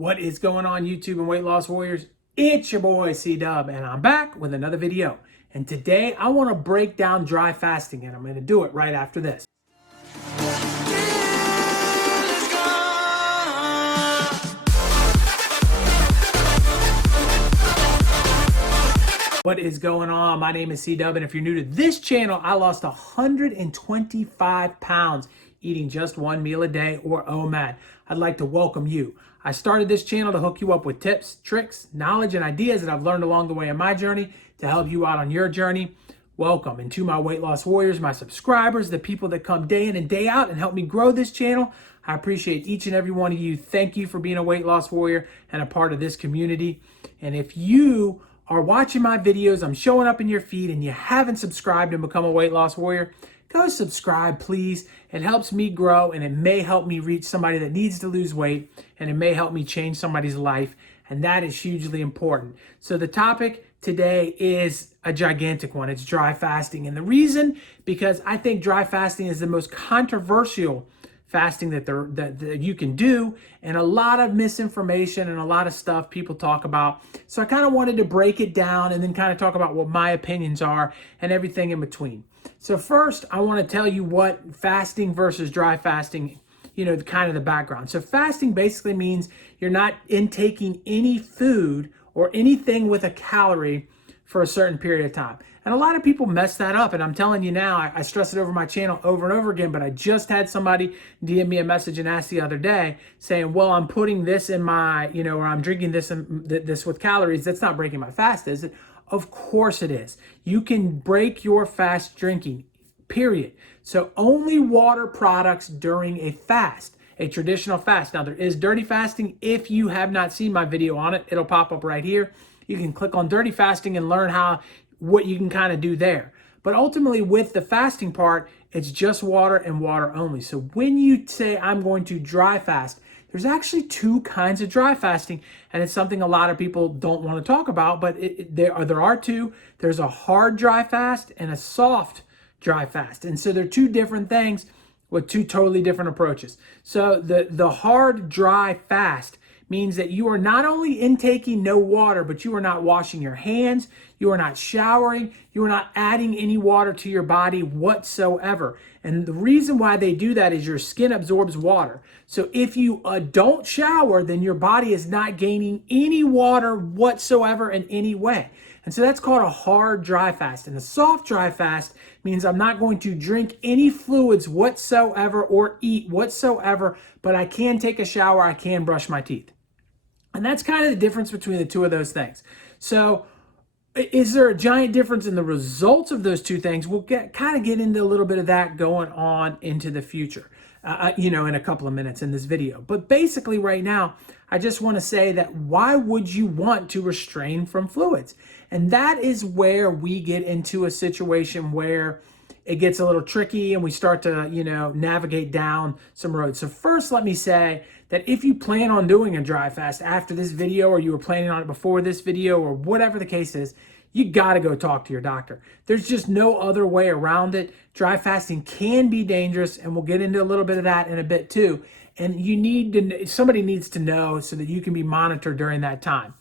What is going on, YouTube and weight loss warriors? It's your boy C-Dub, and I'm back with another video. And today I want to break down dry fasting, and I'm going to do it right after this. What is going on? My name is C-Dub, and if you're new to this channel, I lost 125 pounds eating just one meal a day, or OMAD. I'd like to welcome you. I started this channel to hook you up with tips, tricks, knowledge, and ideas that I've learned along the way in my journey to help you out on your journey. Welcome. And to my weight loss warriors, my subscribers, the people that come day in and day out and help me grow this channel, I appreciate each and every one of you. Thank you for being a weight loss warrior and a part of this community. And if you are watching my videos, I'm showing up in your feed, and you haven't subscribed and become a weight loss warrior, go subscribe, please. It helps me grow, and it may help me reach somebody that needs to lose weight, and it may help me change somebody's life, and that is hugely important. So the topic today is a gigantic one. It's dry fasting, and the reason, because I think dry fasting is the most controversial fasting that you can do, and a lot of misinformation and a lot of stuff people talk about. So I kind of wanted to break it down and then kind of talk about what my opinions are and everything in between. So first, I want to tell you what fasting versus dry fasting, the kind of the background. So fasting basically means you're not intaking any food or anything with a calorie for a certain period of time. And a lot of people mess that up. And I'm telling you now, I stress it over my channel over and over again, but I just had somebody DM me a message and ask the other day saying, well, I'm putting this in my, or I'm drinking this and this with calories. That's not breaking my fast, is it? Of course it is. You can break your fast drinking, period. So only water products during a fast, a traditional fast. Now there is dirty fasting. If you have not seen my video on it, it'll pop up right here. You can click on dirty fasting and learn what you can kind of do there. But ultimately with the fasting part, it's just water and water only. So when you say I'm going to dry fast, there's actually two kinds of dry fasting, and it's something a lot of people don't want to talk about, but there are two. There's a hard dry fast and a soft dry fast. And so they're two different things with two totally different approaches. So the hard dry fast means that you are not only intaking no water, but you are not washing your hands, you are not showering, you are not adding any water to your body whatsoever. And the reason why they do that is your skin absorbs water. So if you don't shower, then your body is not gaining any water whatsoever in any way. And so that's called a hard dry fast. And a soft dry fast means I'm not going to drink any fluids whatsoever or eat whatsoever, but I can take a shower, I can brush my teeth. And that's kind of the difference between the two of those things. So is there a giant difference in the results of those two things? We'll kind of get into a little bit of that going on into the future, in a couple of minutes in this video. But basically right now, I just want to say that why would you want to restrain from fluids? And that is where we get into a situation where it gets a little tricky and we start to, navigate down some roads. So first, let me say that if you plan on doing a dry fast after this video, or you were planning on it before this video, or whatever the case is, you got to go talk to your doctor. There's just no other way around it. Dry fasting can be dangerous, and we'll get into a little bit of that in a bit too. And somebody needs to know so that you can be monitored during that time.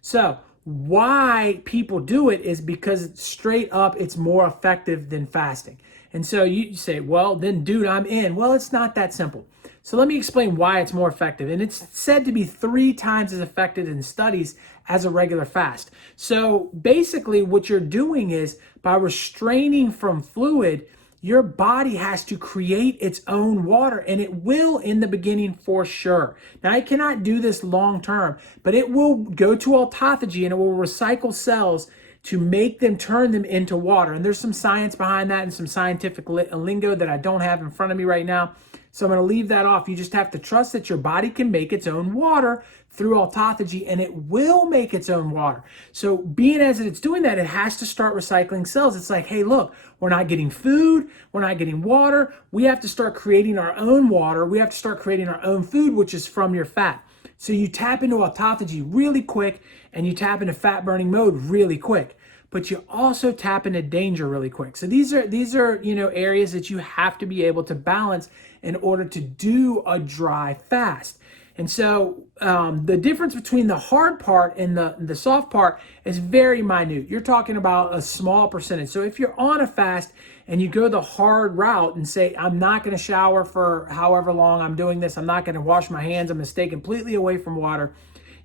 So why people do it is because straight up it's more effective than fasting. And so you say, well, then dude, I'm in. Well, it's not that simple. So let me explain why it's more effective. And it's said to be 3 times as effective in studies as a regular fast. So basically what you're doing is by restraining from fluid, your body has to create its own water, and it will in the beginning for sure. Now, it cannot do this long term, but it will go to autophagy and it will recycle cells to make them, turn them into water. And there's some science behind that and some scientific lingo that I don't have in front of me right now. So I'm going to leave that off. You just have to trust that your body can make its own water through autophagy, and it will make its own water. So being as it's doing that, it has to start recycling cells. It's like, hey, look, we're not getting food, we're not getting water. We have to start creating our own water. We have to start creating our own food, which is from your fat. So you tap into autophagy really quick, and you tap into fat burning mode really quick. But you also tap into danger really quick. So these are areas that you have to be able to balance in order to do a dry fast. And so the difference between the hard part and the soft part is very minute. You're talking about a small percentage. So if you're on a fast and you go the hard route and say, I'm not going to shower for however long I'm doing this, I'm not going to wash my hands, I'm going to stay completely away from water,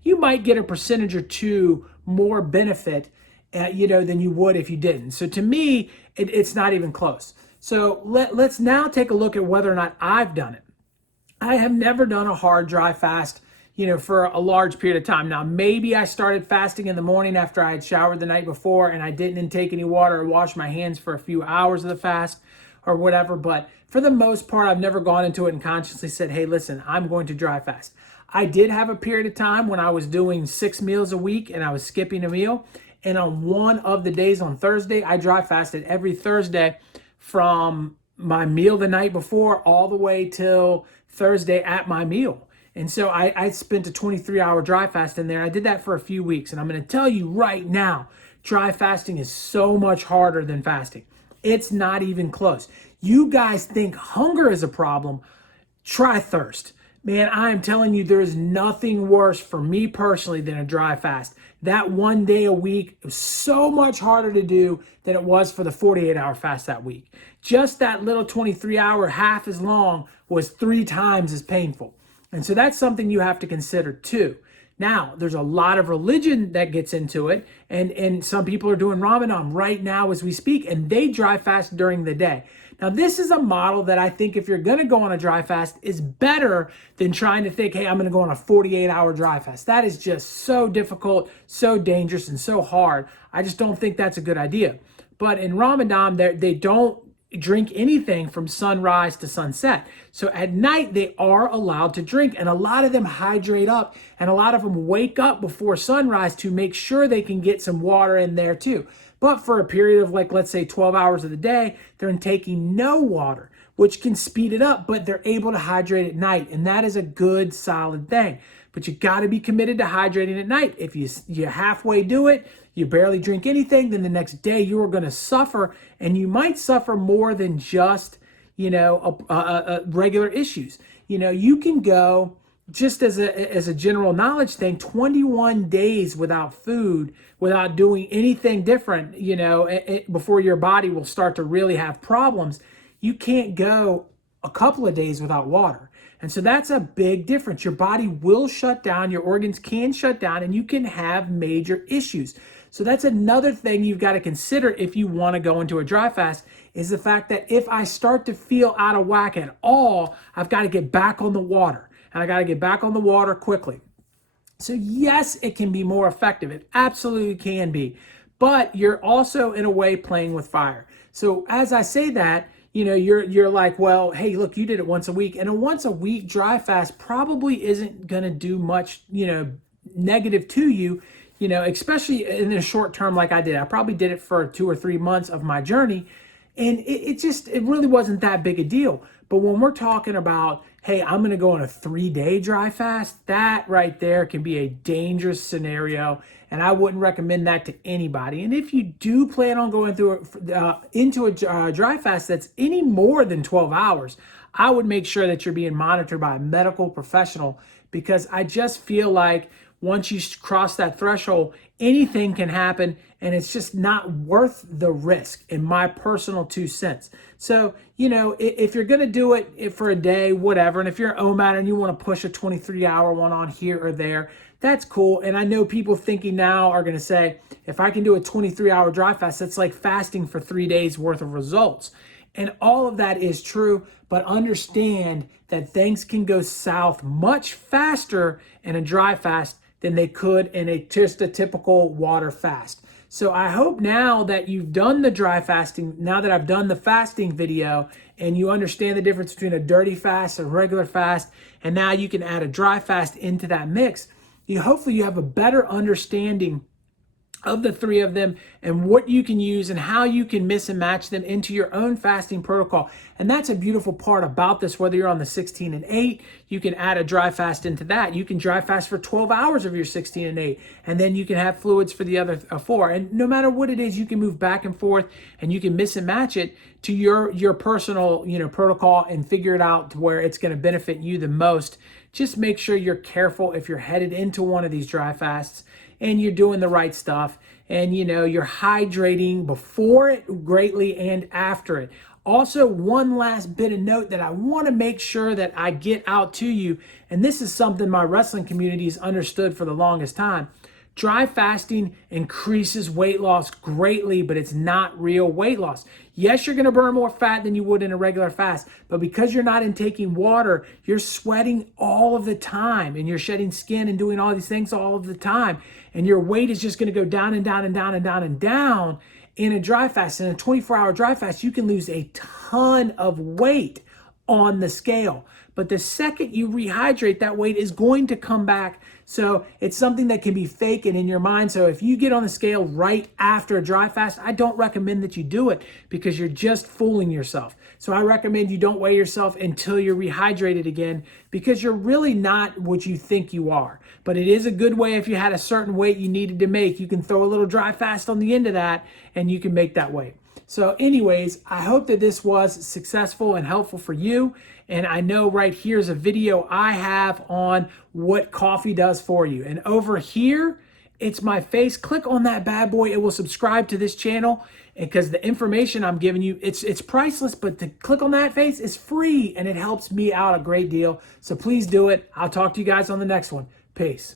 you might get a percentage or two more benefit, than you would if you didn't. So to me, it's not even close. So let's now take a look at whether or not I've done it. I have never done a hard dry fast, for a large period of time. Now, maybe I started fasting in the morning after I had showered the night before and I didn't intake any water or wash my hands for a few hours of the fast or whatever. But for the most part, I've never gone into it and consciously said, hey, listen, I'm going to dry fast. I did have a period of time when I was doing 6 meals a week and I was skipping a meal. And on one of the days, on Thursday, I dry fasted every Thursday from my meal the night before all the way till Thursday at my meal. And so I spent a 23-hour dry fast in there. I did that for a few weeks. And I'm going to tell you right now, dry fasting is so much harder than fasting. It's not even close. You guys think hunger is a problem. Try thirst. Man, I am telling you, there is nothing worse for me personally than a dry fast. That 1 day a week was so much harder to do than it was for the 48-hour fast that week. Just that little 23-hour, half as long, was 3 times as painful. And so that's something you have to consider too. Now, there's a lot of religion that gets into it, and some people are doing Ramadan right now as we speak, and they dry fast during the day. Now, this is a model that I think if you're going to go on a dry fast is better than trying to think, hey, I'm going to go on a 48-hour dry fast. That is just so difficult, so dangerous, and so hard. I just don't think that's a good idea. But in Ramadan, they don't drink anything from sunrise to sunset. So at night, they are allowed to drink, and a lot of them hydrate up, and a lot of them wake up before sunrise to make sure they can get some water in there too. But for a period of let's say 12 hours of the day, they're taking no water, which can speed it up, but they're able to hydrate at night. And that is a good, solid thing. But you got to be committed to hydrating at night. If you halfway do it, you barely drink anything, then the next day you are going to suffer, and you might suffer more than just, regular issues. You can go, just as a general knowledge thing, 21 days without food, without doing anything different, before your body will start to really have problems. You can't go a couple of days without water. And so that's a big difference. Your body will shut down, your organs can shut down, and you can have major issues. So that's another thing you've got to consider if you want to go into a dry fast, is the fact that if I start to feel out of whack at all, I've got to get back on the water. And I got to get back on the water quickly. So yes, it can be more effective. It absolutely can be. But you're also, in a way, playing with fire. So as I say that, you're like, well, hey, look, you did it once a week. And a once a week dry fast probably isn't going to do much, negative to you, especially in the short term like I did. I probably did it for 2 or 3 months of my journey. And it really wasn't that big a deal. But when we're talking about, hey, I'm going to go on a 3-day dry fast, that right there can be a dangerous scenario. And I wouldn't recommend that to anybody. And if you do plan on going through into a dry fast that's any more than 12 hours, I would make sure that you're being monitored by a medical professional, because I just feel like once you cross that threshold, anything can happen, and it's just not worth the risk, in my personal 2 cents. So, if you're going to do it for a day, whatever, and if you're an OMAD and you want to push a 23-hour one on here or there, that's cool. And I know people thinking now are going to say, if I can do a 23-hour dry fast, that's like fasting for 3 days worth of results. And all of that is true, but understand that things can go south much faster in a dry fast than they could in just a typical water fast. So I hope now that you've done the dry fasting, now that I've done the fasting video, and you understand the difference between a dirty fast and a regular fast, and now you can add a dry fast into that mix, hopefully you have a better understanding of the 3 of them and what you can use and how you can mix and match them into your own fasting protocol. And that's a beautiful part about this. Whether you're on the 16 and 8, you can add a dry fast into that. You can dry fast for 12 hours of your 16 and 8, and then you can have fluids for the other 4. And no matter what it is, you can move back and forth, and you can mix and match it to your personal protocol, and figure it out to where it's going to benefit you the most just make sure you're careful if you're headed into one of these dry fasts and you're doing the right stuff, and you're hydrating before it greatly and after it. Also, one last bit of note that I want to make sure that I get out to you, and this is something my wrestling community has understood for the longest time. Dry fasting increases weight loss greatly, but it's not real weight loss. Yes, you're going to burn more fat than you would in a regular fast, but because you're not intaking water, you're sweating all of the time, and you're shedding skin and doing all these things all of the time, and your weight is just going to go down and down and down and down and down. In a dry fast, in a 24-hour dry fast, you can lose a ton of weight on the scale. But the second you rehydrate, that weight is going to come back. So it's something that can be fake and in your mind. So if you get on the scale right after a dry fast, I don't recommend that you do it because you're just fooling yourself. So I recommend you don't weigh yourself until you're rehydrated again, because you're really not what you think you are. But it is a good way. If you had a certain weight you needed to make, you can throw a little dry fast on the end of that and you can make that weight. So anyways, I hope that this was successful and helpful for you. And I know right here is a video I have on what coffee does for you. And over here, it's my face. Click on that bad boy. It will subscribe to this channel, because the information I'm giving you, it's priceless, but to click on that face is free and it helps me out a great deal. So please do it. I'll talk to you guys on the next one. Peace.